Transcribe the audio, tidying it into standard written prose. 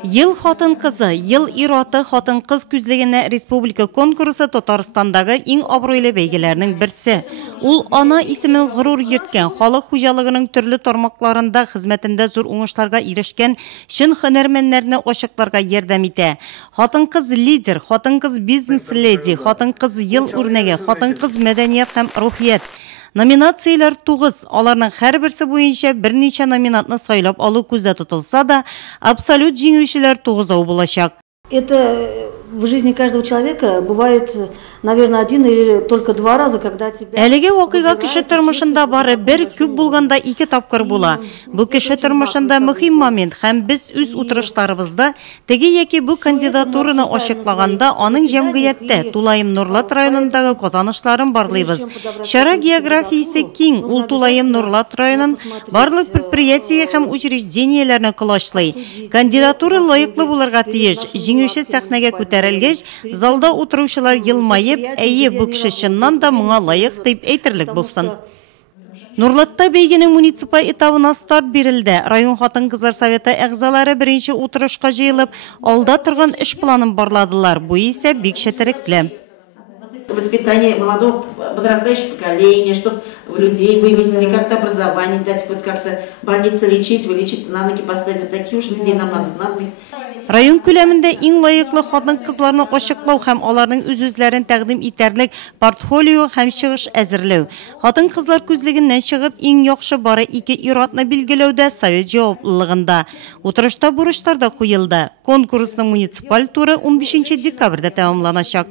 Ел хатын-кызы, ел ир-аты хатын-кыз күзлегенә республика конкурсы Татарстандагы иң абруйлы бәйгеләрнең берсе. Ул ана исемен горур йөрткән, халык хуҗалыгының төрле тармакларында хезмәтендә зур уңышларга ирешкән чын һөнәрмәннәрне ачыкларга ярдәм итә. Хатын-кыз лидер, хатын-кыз бизнес-леди, хатын-кыз ел үрнәге, хатын-кыз мәдәният һәм рухият. Номинациялар 9, аларның һәрберсе буенча берничә номинатны сайлап алу күздә тотылса да, абсолют җиңүчеләр 9 булачак. Это в жизни каждого человека бывает, наверное, один или только два раза, когда тебя... Әлеге вакыйга кеше тормышында бары бер, күп булганда 2 тапкыр була. Бу кеше тормышында мөһим момент һәм без үз утырышларыбызда теге яки бу кандидатураны ачыклаганда аның җәмгыятьтә Тулаем Нурлат районындагы казанышларын барлыйбыз. Шара географиясе киң, ул Тулаем Нурлат районын барлык предприятие һәм учреждениеләрне колачлый. Кандидатура лаеклы булырга тиеш. Җиңүче сәхнәгә күтәрелгәч, залда утыручылар елмайып, әйе, бу кеше чыннан да моңа лаек дип әйтерлек булсын. Нурлатта бәйгенең муниципаль этабына старт бирелде. Район хатын-кызлар советы әгъзалары беренче утырышка җыелып, алда торган эш планын барладылар. Бу исә бик четерекле. Воспитание молодого подрастающего поколения, чтобы в людей вывести, как-то образование дать, вот как-то больницы лечить, вылечить, на ноги поставить. Вот таких уж людей нам надо знатных. Район күләмендә иң лаеклы хатын-кызларны ачыклау һәм аларның үз-үзләрен тәкъдим итәрлек портфолио һәм чыгыш әзерләү. Хатын-кызлар күзлегеннән чыгып иң яхшы бары 2 ир-атны билгеләүдә совет җаваплылыгында. Утырышта бурычлар да куелды. Конкурсның муниципаль туры 15 декабрьдә тәмамланачак.